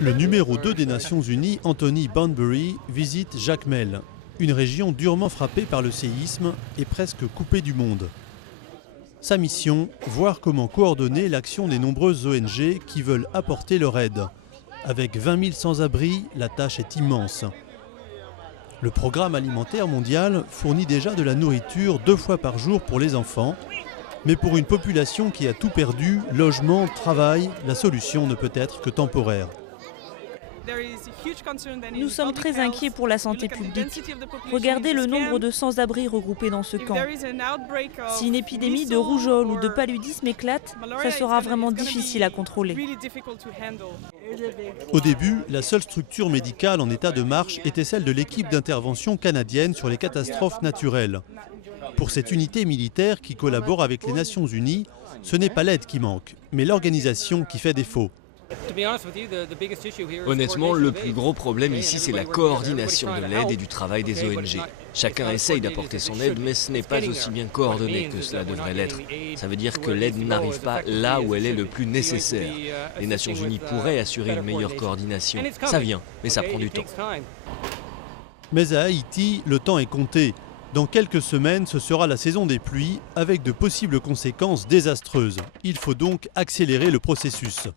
Le numéro 2 des Nations Unies, Anthony Banbury, visite Jacmel, une région durement frappée par le séisme et presque coupée du monde. Sa mission, voir comment coordonner l'action des nombreuses ONG qui veulent apporter leur aide. Avec 20 000 sans-abri, la tâche est immense. Le Programme alimentaire mondial fournit déjà de la nourriture 2 fois par jour pour les enfants. Mais pour une population qui a tout perdu, logement, travail, la solution ne peut être que temporaire. Nous sommes très inquiets pour la santé publique. Regardez le nombre de sans-abri regroupés dans ce camp. Si une épidémie de rougeole ou de paludisme éclate, ça sera vraiment difficile à contrôler. Au début, la seule structure médicale en état de marche était celle de l'équipe d'intervention canadienne sur les catastrophes naturelles. Pour cette unité militaire qui collabore avec les Nations Unies, ce n'est pas l'aide qui manque, mais l'organisation qui fait défaut. Honnêtement, le plus gros problème ici, c'est la coordination de l'aide et du travail des ONG. Chacun essaye d'apporter son aide, mais ce n'est pas aussi bien coordonné que cela devrait l'être. Ça veut dire que l'aide n'arrive pas là où elle est le plus nécessaire. Les Nations Unies pourraient assurer une meilleure coordination. Ça vient, mais ça prend du temps. Mais à Haïti, le temps est compté. Dans quelques semaines, ce sera la saison des pluies, avec de possibles conséquences désastreuses. Il faut donc accélérer le processus.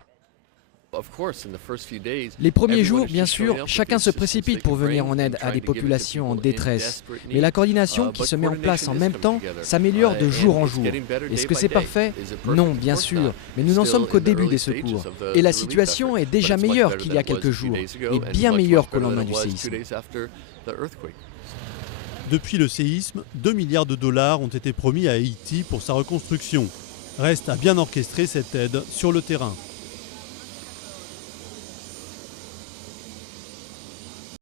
Les premiers jours, bien sûr, chacun se précipite pour venir en aide à des populations en détresse. Mais la coordination qui se met en place en même temps s'améliore de jour en jour. Est-ce que c'est parfait? Non, bien sûr, mais nous n'en sommes qu'au début des secours. Et la situation est déjà meilleure qu'il y a quelques jours, et bien meilleure qu'au lendemain du séisme. Depuis le séisme, 2 milliards de dollars ont été promis à Haïti pour sa reconstruction. Reste à bien orchestrer cette aide sur le terrain.